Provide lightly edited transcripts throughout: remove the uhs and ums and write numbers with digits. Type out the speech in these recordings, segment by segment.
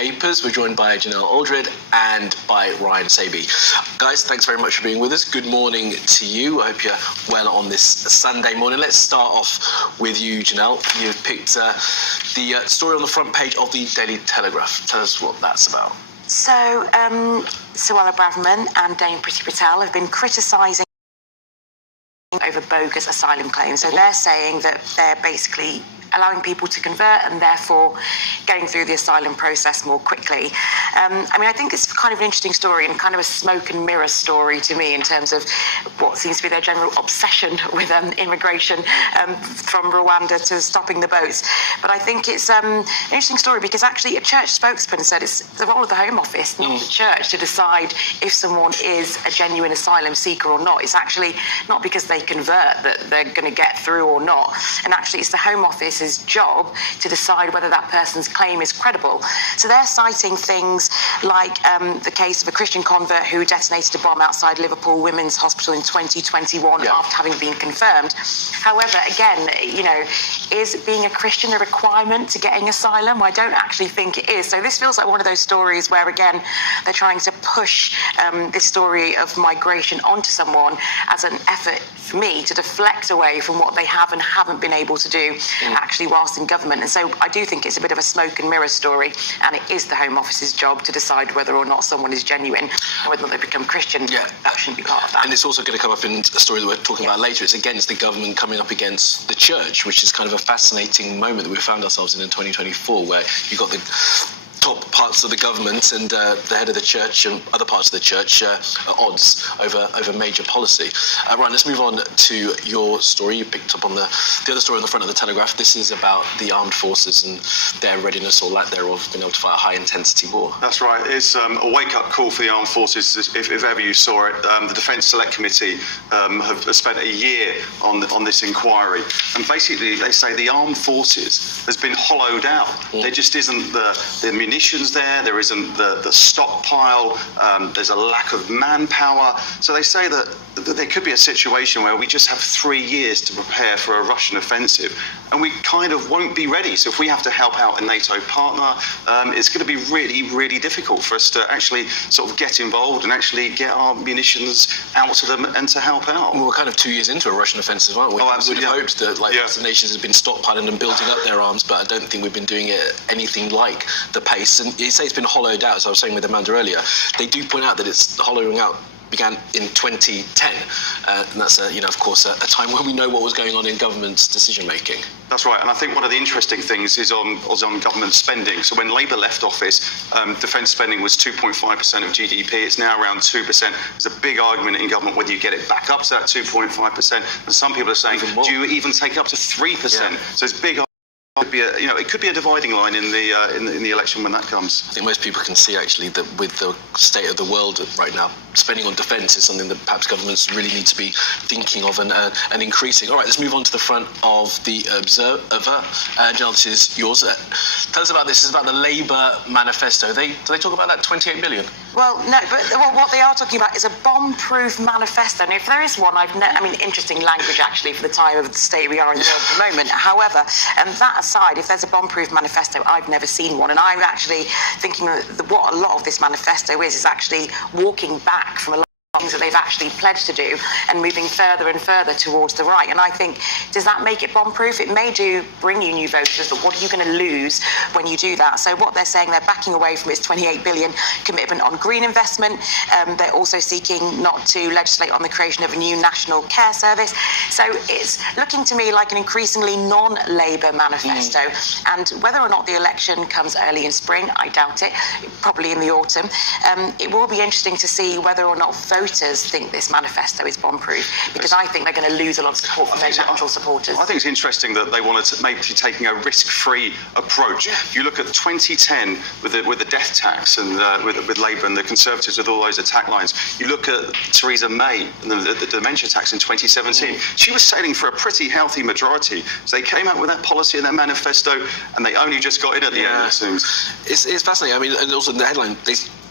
Papers. We're joined by Janelle Aldred and by Ryan Saby. Guys, thanks very much for being with us. Good morning to you. I hope you're well on this Sunday morning. Let's start off with you, Janelle. You've picked the story on the front page of the Daily Telegraph. Tell us what that's about. So, Suella Braverman and Dame Priti Patel have been criticising over bogus asylum claims. So they're saying that they're basically allowing people to convert and therefore getting through the asylum process more quickly. I think it's kind of an interesting story and kind of a smoke and mirror story to me in terms of what seems to be their general obsession with immigration from Rwanda to stopping the boats. But I think it's an interesting story because actually a church spokesman said it's the role of the Home Office, not the church, to decide if someone is a genuine asylum seeker or not. It's actually not because they convert that they're going to get through or not. And actually it's the Home Office's job to decide whether that person's claim is credible. So they're citing things like the case of a Christian convert who detonated a bomb outside Liverpool Women's Hospital in 2021 after having been confirmed. However, again, is being a Christian a requirement to getting asylum? I don't actually think it is. So this feels like one of those stories where, again, they're trying to push this story of migration onto someone as an effort for me to deflect away from what they have and haven't been able to do actually whilst in government. And so I do think it's a bit of a smoke and mirror story, and it is the Home Office's job to decide whether or not someone is genuine and whether or not they become Christian. That shouldn't be part of that. And it's also going to come up in a story that we're talking about later. It's against the government coming up against the church, which is kind of a fascinating moment that we found ourselves in 2024, where you've got the top parts of the government and the head of the church and other parts of the church at odds over major policy. Ryan, let's move on to your story. You picked up on the other story on the front of the Telegraph. This is about the armed forces and their readiness or lack thereof being able to fight a high-intensity war. That's right. It's a wake-up call for the armed forces, if ever you saw it. The Defence Select Committee have spent a year on this inquiry. And basically, they say the armed forces has been hollowed out. There just isn't the munitions there isn't the stockpile, there's a lack of manpower. So they say that there could be a situation where we just have 3 years to prepare for a Russian offensive, and we kind of won't be ready. So if we have to help out a NATO partner, it's going to be really, really difficult for us to actually sort of get involved and actually get our munitions out to them and to help out. Well, we're kind of 2 years into a Russian offensive, aren't we? Oh, absolutely. We would have hoped that Western nations have been stockpiling and building up their arms, but I don't think we've been doing it anything like the pace. And you say it's been hollowed out, as I was saying with Amanda earlier. They do point out that it's the hollowing out began in 2010, and that's of course a time when we know what was going on in government's decision making. That's right, and I think one of the interesting things is on government spending. So when Labour left office, defence spending was 2.5% of GDP. It's now around 2%. There's a big argument in government whether you get it back up to that 2.5%, and some people are saying, do you even take up to 3%? So it's big. It could be a dividing line in the election when that comes. I think most people can see actually that with the state of the world right now, spending on defence is something that perhaps governments really need to be thinking of and increasing. All right, let's move on to the front of the Observer. Janelle, this is yours. Tell us about this. It's about the Labour manifesto. Do they talk about that 28 billion? Well, no, but what they are talking about is a bomb-proof manifesto. And if there is one, interesting language actually for the time of the state we are in the world at the moment. However, that aside, if there's a bomb-proof manifesto, I've never seen one. And I'm actually thinking that what a lot of this manifesto is actually walking back from a lot of things that they've actually pledged to do and moving further and further towards the right. And I think, does that make it bomb-proof? It may bring you new voters, but what are you going to lose when you do that? So what they're saying, they're backing away from its 28 billion commitment on green investment. They're also seeking not to legislate on the creation of a new national care service. So it's looking to me like an increasingly non-Labour manifesto. And whether or not the election comes early in spring, I doubt it, probably in the autumn, it will be interesting to see whether or not voters think this manifesto is bomb-proof, because I think they're going to lose a lot of support from their natural supporters. I think it's interesting that they wanted to maybe be taking a risk-free approach. If you look at 2010 with the death tax and with Labour and the Conservatives with all those attack lines, you look at Theresa May and the dementia tax in 2017, she was sailing for a pretty healthy majority. So they came out with that policy in their manifesto, and they only just got in at the end, it seems. It's fascinating. And also in the headline,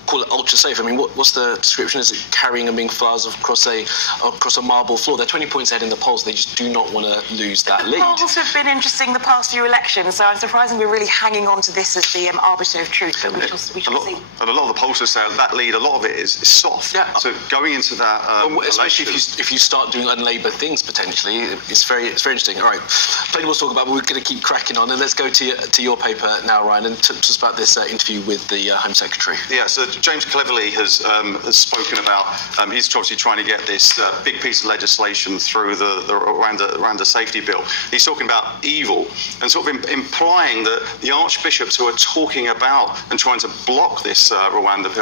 call it ultra safe. I mean, what's the description? Is it carrying and being flowers across a marble floor? They're 20 points ahead in the polls. They just do not want to lose that lead. The polls have been interesting the past few elections, so I'm surprised we're really hanging on to this as the arbiter of truth, but we shall see. And a lot of the pollsters say that lead, a lot of it is soft. Yeah. So going into that especially election, if you start doing un-Labour things potentially, it's very interesting. All right, plenty more to talk about, but we're going to keep cracking on. And let's go to your paper now, Ryan, and talk to us about this interview with the Home Secretary. Yeah, so James Cleverly has spoken about, he's obviously trying to get this big piece of legislation through the Rwanda Safety Bill. He's talking about evil and sort of implying that the archbishops who are talking about and trying to block this Rwanda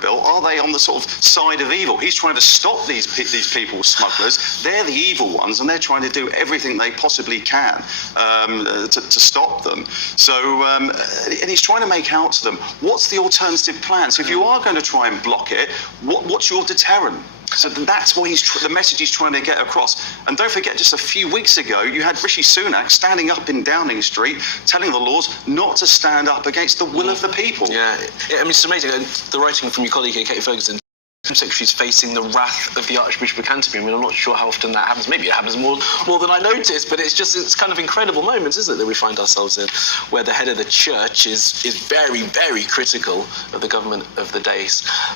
bill, are they on the sort of side of evil? He's trying to stop these people, smugglers. They're the evil ones, and they're trying to do everything they possibly can to stop them. So, and he's trying to make out to them, what's the alternative plan? So if you are going to try and block it, what's your deterrent? So that's what the message he's trying to get across. And don't forget, just a few weeks ago, you had Rishi Sunak standing up in Downing Street telling the Lords not to stand up against the will of the people. Yeah, I mean, it's amazing. The writing from your colleague here, Kate Ferguson, the Secretary is facing the wrath of the Archbishop of Canterbury. I mean, I'm not sure how often that happens. Maybe it happens more than I notice, but it's kind of incredible moments, isn't it, that we find ourselves in, where the head of the church is very, very critical of the government of the day,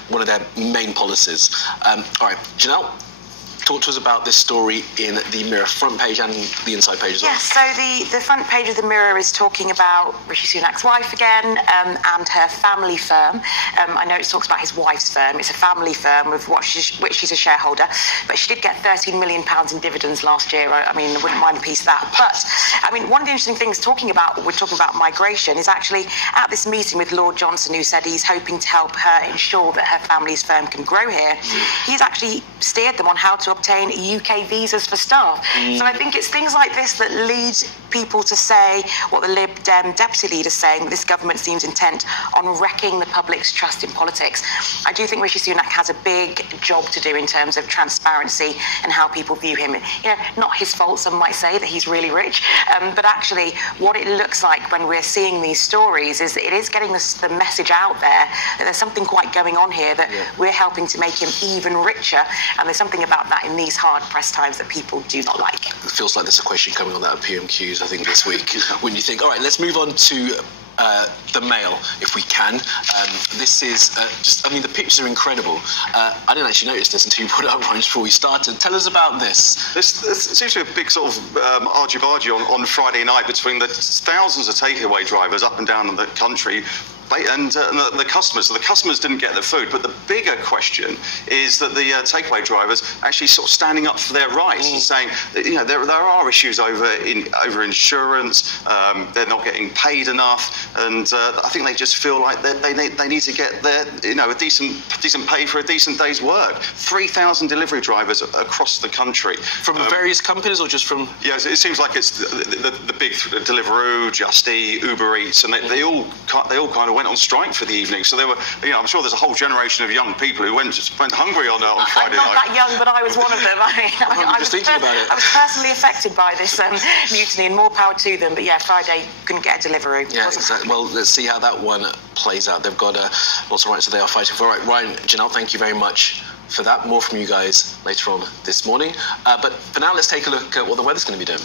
one of their main policies. All right, Janelle, talk to us about this story in the Mirror front page and the inside page as well. Yes, so the front page of the Mirror is talking about Rishi Sunak's wife again and her family firm. I know it talks about his wife's firm. It's a family firm of which she's a shareholder, but she did get £13 million in dividends last year. I mean, I wouldn't mind a piece of that. But, I mean, one of the interesting things we're talking about migration, is actually at this meeting with Lord Johnson, who said he's hoping to help her ensure that her family's firm can grow here. He's actually steered them on how to obtain UK visas for staff. So I think it's things like this that lead people to say what the Lib Dem deputy leader is saying, that this government seems intent on wrecking the public's trust in politics. I do think Rishi Sunak has a big job to do in terms of transparency and how people view him. You know, not his fault, some might say, that he's really rich, but actually what it looks like when we're seeing these stories is that it is getting the message out there that there's something quite going on here, that we're helping to make him even richer, and there's something about that in these hard-pressed times that people do not like. It feels like there's a question coming on that at PMQs, I think, this week, when you think, all right, let's move on to the Mail, if we can. This is the pictures are incredible. I didn't actually notice this until you put it up, Ryan, before we started. Tell us about this. This seems to be a big sort of argy-bargy on Friday night between the thousands of takeaway drivers up and down the country and the customers. So the customers didn't get the food, but the bigger question is that the takeaway drivers actually sort of standing up for their rights and saying, you know, there are issues over insurance, they're not getting paid enough, and I think they just feel like they need to get a decent pay for a decent day's work. 3,000 delivery drivers across the country. From various companies or just from? Yes, it seems like it's the big Deliveroo, Just Eat, Uber Eats, and they all kind of went on strike for the evening. So there were, I'm sure there's a whole generation of young people who went hungry on Friday night. I'm not that young, but I was one of them. I was thinking about it. I was personally affected by this mutiny, and more power to them. But yeah, Friday couldn't get a delivery. Yeah, exactly. Well, let's see how that one plays out. They've got lots of rights that they are fighting for. All right, Ryan, Janelle, thank you very much for that. More from you guys later on this morning. But for now, let's take a look at what the weather's going to be doing.